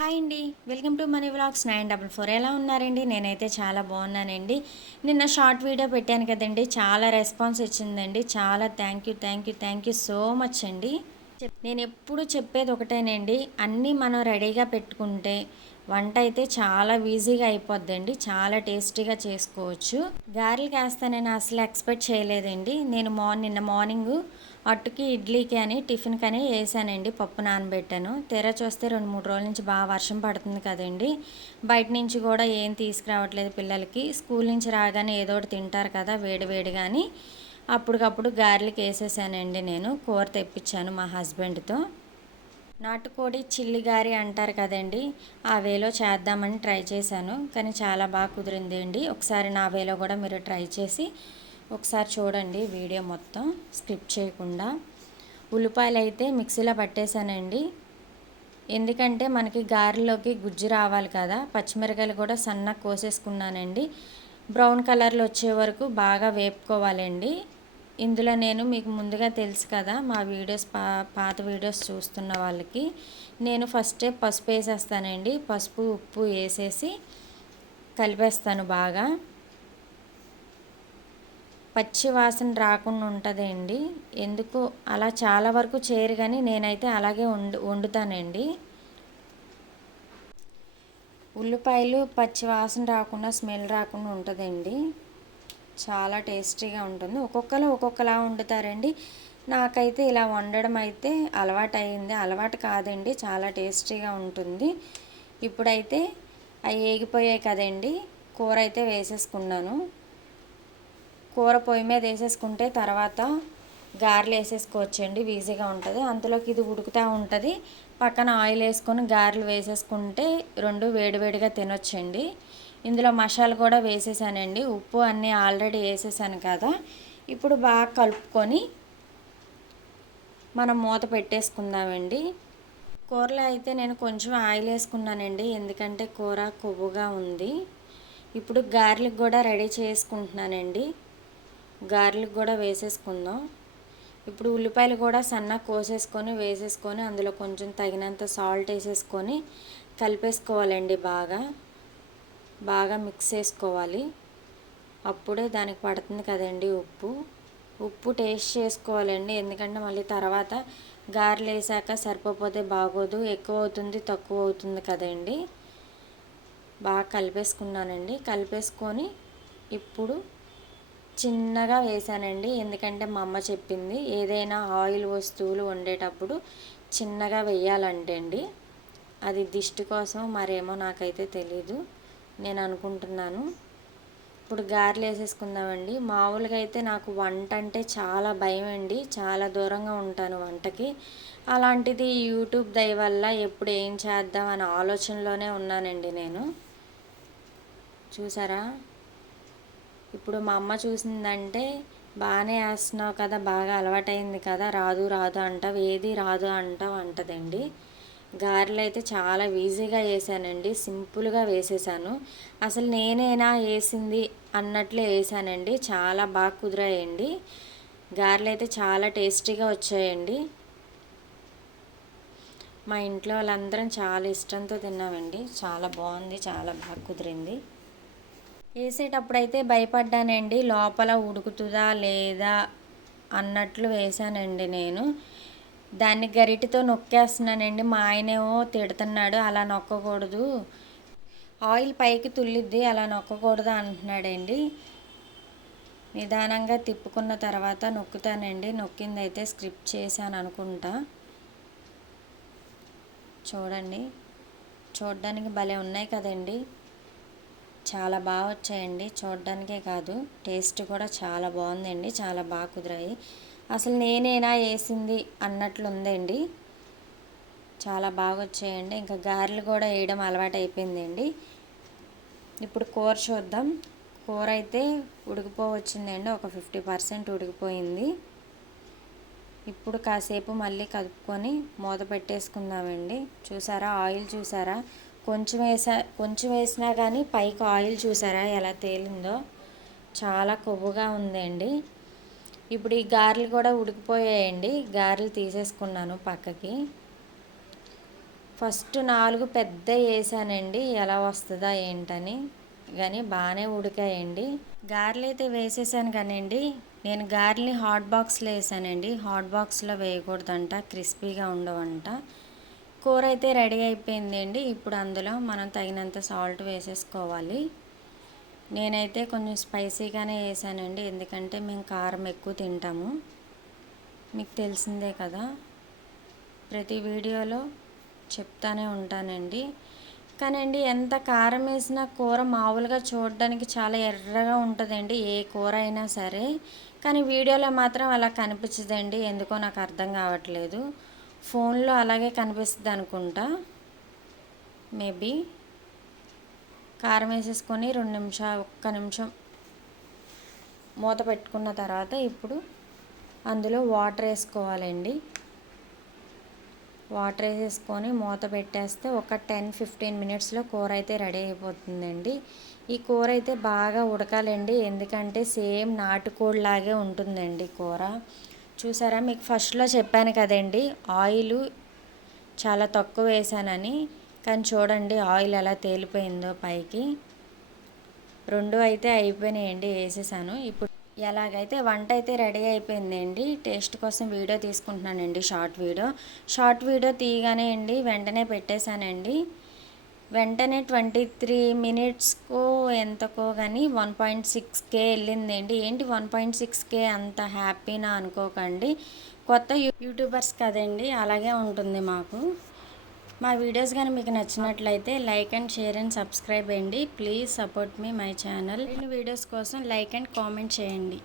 Hi అండి. Welcome to money vlogs nine double four. ఎలా ఉన్నారండి? నేనైతే చాలా బాగున్నానండి. నిన్న షార్ట్ వీడియో పెట్టాను కదండి. చాలా రెస్పాన్స్ వచ్చిందండి. చాలా thank you thank you thank you so much అండి. నేను ఎప్పుడు చెప్పేది ఒకటేనండి. అన్నీ మనం రెడీగా పెట్టుకుంటే వంట అయితే చాలా ఈజీగా అయిపోద్దండి. చాలా టేస్టీగా చేసుకోవచ్చు. గారెలు వేస్తానని అసలు ఎక్స్పెక్ట్ చేయలేదండి. నేను మార్నింగ్ నిన్న మార్నింగ్ అట్టుకి ఇడ్లీకి అని టిఫిన్కి అని వేసానండి పప్పు నానబెట్టాను. తెర చూస్తే రెండు మూడు రోజుల నుంచి బాగా వర్షం పడుతుంది కదండి. బయట నుంచి కూడా ఏం తీసుకురావట్లేదు పిల్లలకి. స్కూల్ నుంచి రాగానే ఏదో ఒకటి తింటారు కదా వేడి వేడిగాని. అప్పటికప్పుడు గారెలకి వేసేసానండి నేను. కూర తెప్పించాను మా హస్బెండ్తో. నాటుకోడి చిల్లి గారి అంటారు కదండి ఆ వేలో చేద్దామని ట్రై చేశాను. కానీ చాలా బాగా కుదిరింది అండి ఒకసారి నా వేలో కూడా మీరు ట్రై చేసి ఒకసారి చూడండి వీడియో మొత్తం స్కిప్ చేయకుండా. ఉల్లిపాయలు అయితే మిక్సీలో పట్టేశానండి. ఎందుకంటే మనకి గారెలోకి గుజ్జు రావాలి కదా పచ్చిమిరకాయలు కూడా సన్నగా కోసేసుకున్నానండి. బ్రౌన్ కలర్లో వచ్చే వరకు బాగా వేపుకోవాలండి. ఇందులో నేను మీకు ముందుగా తెలుసు కదా మా వీడియోస్ పా పాత వీడియోస్ చూస్తున్న వాళ్ళకి. నేను ఫస్టే పసుపు వేసేస్తానండి. పసుపు ఉప్పు వేసేసి కలిపేస్తాను బాగా. పచ్చి వాసన రాకుండా ఉంటుందండి. ఎందుకు? అలా చాలా వరకు చేయరు కానీ నేనైతే అలాగే వండు వండుతానండి. ఉల్లిపాయలు పచ్చి వాసన రాకుండా స్మెల్ రాకుండా ఉంటుందండి. చాలా టేస్టీగా ఉంటుంది. ఒక్కొక్కరు ఒక్కొక్కలా వండుతారండి. నాకైతే ఇలా వండడం అయితే అలవాటు అయింది అలవాటు కాదండి. చాలా టేస్టీగా ఉంటుంది. ఇప్పుడైతే అవి ఏగిపోయాయి కదండి. కూర అయితే వేసేసుకున్నాను. కూర పొయ్యి మీద వేసేసుకుంటే తర్వాత గారెలు వేసేసుకోవచ్చండి ఈజీగా ఉంటుంది. అంతలోకి ఇది ఉడుకుతూ ఉంటుంది. పక్కన ఆయిల్ వేసుకొని గారెలు వేసేసుకుంటే రెండు వేడివేడిగా తినొచ్చండి. ఇందులో మసాలా కూడా వేసేసానండి. ఉప్పు అన్నీ ఆల్రెడీ వేసేసాను కదా. ఇప్పుడు బాగా కలుపుకొని మనం మూత పెట్టేసుకుందామండి. కూరలో అయితే నేను కొంచెం ఆయిల్ వేసుకున్నానండి. ఎందుకంటే కూర కొవ్వుగా ఉంది. ఇప్పుడు గార్లిక్ కూడా రెడీ చేసుకుంటున్నానండి. గార్లిక్ కూడా వేసేసుకుందాం. ఇప్పుడు ఉల్లిపాయలు కూడా సన్నగా కోసేసుకొని వేసేసుకొని అందులో కొంచెం తగినంత సాల్ట్ వేసేసుకొని కలిపేసుకోవాలండి బాగా. బాగా మిక్స్ చేసుకోవాలి. అప్పుడే దానికి పడుతుంది కదండి ఉప్పు. ఉప్పు టేస్ట్ చేసుకోవాలండి. ఎందుకంటే మళ్ళీ తర్వాత గారెలు వేసాక సరిపోతే బాగోదు ఎక్కువ అవుతుంది తక్కువ అవుతుంది కదండి. బాగా కలిపేసుకున్నానండి. కలిపేసుకొని ఇప్పుడు చిన్నగా వేసానండి ఎందుకంటే మా అమ్మ చెప్పింది ఏదైనా ఆయిల్ వస్తువులు వండేటప్పుడు చిన్నగా వేయాలంటే అండి అది దిష్టి కోసం మరేమో నాకైతే తెలీదు. నేను అనుకుంటున్నాను. ఇప్పుడు గారెలు వేసేసుకుందామండి. మామూలుగా అయితే నాకు వంట అంటే చాలా భయం అండి చాలా దూరంగా ఉంటాను వంటకి. అలాంటిది యూట్యూబ్ దయ వల్ల ఎప్పుడు ఏం చేద్దాం అనే ఆలోచనలోనే ఉన్నానండి నేను. చూసారా? ఇప్పుడు మా అమ్మ చూసిందంటే బాగానే వేస్తున్నావు కదా బాగా అలవాటైంది కదా రాదు రాదు అంటావు ఏది రాదు అంటావు అంటదండి. గారెలు అయితే చాలా ఈజీగా వేసానండి సింపుల్గా వేసేసాను. అసలు నేనేనా వేసింది అన్నట్లే వేసానండి చాలా బాగా కుదిరాయండి. గారెలు అయితే చాలా టేస్టీగా వచ్చాయండి. మా ఇంట్లో వాళ్ళందరం చాలా ఇష్టంతో తిన్నామండి చాలా బాగుంది చాలా బాగా కుదిరింది. వేసేటప్పుడైతే భయపడ్డానండి. లోపల ఉడుకుతుందా లేదా అన్నట్లు వేసానండి నేను. దాన్ని గరిటితో నొక్కేస్తున్నానండి. మా ఆయనేమో తిడుతున్నాడు అలా నొక్కకూడదు. ఆయిల్ పైకి తుల్లిద్ది అలా నొక్కకూడదు అంటున్నాడండి. నిదానంగా తిప్పుకున్న తర్వాత నొక్కుతానండి. నొక్కింది అయితే స్క్రిప్ట్ చేశాను అనుకుంటా చూడండి. చూడడానికి భలే ఉన్నాయి కదండి. చాలా బాగా వచ్చాయండి. చూడడానికే కాదు టేస్ట్ కూడా చాలా బాగుందండి. చాలా బాగా కుదిరాయి. అసలు నేనేనా వేసింది అన్నట్లుందండి చాలా బాగా వచ్చాయండి. ఇంకా గారెలు కూడా వేయడం అలవాటు అయిపోయిందండి. ఇప్పుడు కూర చూద్దాం. కూర అయితే ఉడికిపోవచ్చిందండి. ఒక ఫిఫ్టీ పర్సెంట్ ఉడికిపోయింది. ఇప్పుడు కాసేపు మళ్ళీ కలుపుకొని మూత పెట్టేసుకుందామండి. చూసారా? ఆయిల్ చూసారా? కొంచెం వేసా కొంచెం వేసినా కానీ పైకి ఆయిల్ చూసారా ఎలా తేలిందో? చాలా కొవ్వుగా ఉందండి. ఇప్పుడు ఈ గారెలు కూడా ఉడికిపోయాయండి. గారెలు తీసేసుకున్నాను పక్కకి. ఫస్ట్ నాలుగు పెద్ద వేసానండి. ఎలా వస్తుందా ఏంటని. కానీ బాగానే ఉడికాయండి. గారెలు అయితే వేసేసాను కానివ్వండి నేను గారెని హాట్ బాక్స్లో వేసానండి. హాట్ బాక్స్లో వేయకూడదంట. క్రిస్పీగా ఉండవంట. కూర అయితే రెడీ అయిపోయిందండి ఇప్పుడు అందులో మనం తగినంత సాల్ట్ వేసేసుకోవాలి. నేనైతే కొంచెం స్పైసీగానే వేసానండి. ఎందుకంటే మేము కారం ఎక్కువ తింటాము. మీకు తెలిసిందే కదా. ప్రతి వీడియోలో చెప్తానే ఉంటానండి. కానండి ఎంత కారం వేసినా కూర మామూలుగా చూడడానికి చాలా ఎర్రగా ఉంటుందండి. ఏ కూర అయినా సరే. కానీ వీడియోలో మాత్రం అలా కనిపించదండి. ఎందుకో నాకు అర్థం కావట్లేదు. ఫోన్లో అలాగే కనిపిస్తుంది అనుకుంటా మేబీ కారం వేసేసుకొని రెండు నిమిషాలు ఒక్క నిమిషం మూత పెట్టుకున్న తర్వాత ఇప్పుడు అందులో వాటర్ వేసుకోవాలండి. వాటర్ వేసేసుకొని మూత పెట్టేస్తే ఒక టెన్ ఫిఫ్టీన్ మినిట్స్లో కూర అయితే రెడీ అయిపోతుందండి. ఈ కూర అయితే బాగా ఉడకాలండి. ఎందుకంటే సేమ్ నాటుకోడిలాగే ఉంటుందండి కూర. చూసారా? మీకు ఫస్ట్లో చెప్పాను కదండి ఆయిల్ చాలా తక్కువ వేసానని. కానీ చూడండి ఆయిల్ ఎలా తేలిపోయిందో పైకి. రెండు అయితే అయిపోయినాయండి వేసేసాను. ఇప్పుడు ఎలాగైతే వంట అయితే రెడీ అయిపోయిందండి టేస్ట్ కోసం వీడియో తీసుకుంటున్నానండి షార్ట్ వీడియో. షార్ట్ వీడియో తీయగానే అండి వెంటనే పెట్టేశానండి. వెంటనే ట్వంటీ త్రీ మినిట్స్కు ఎంతకో కానీ వన్ పాయింట్ సిక్స్ కే వెళ్ళిందండి. ఏంటి వన్ పాయింట్ సిక్స్ కే అంత హ్యాపీనా అనుకోకండి. కొత్త యూట్యూబర్స్ కదండి అలాగే ఉంటుంది మాకు. మా వీడియోస్ కానీ మీకు నచ్చినట్లయితే like and share and subscribe అండి. Please support me my channel. Videos కోసం లైక్ అండ్ కామెంట్ చేయండి.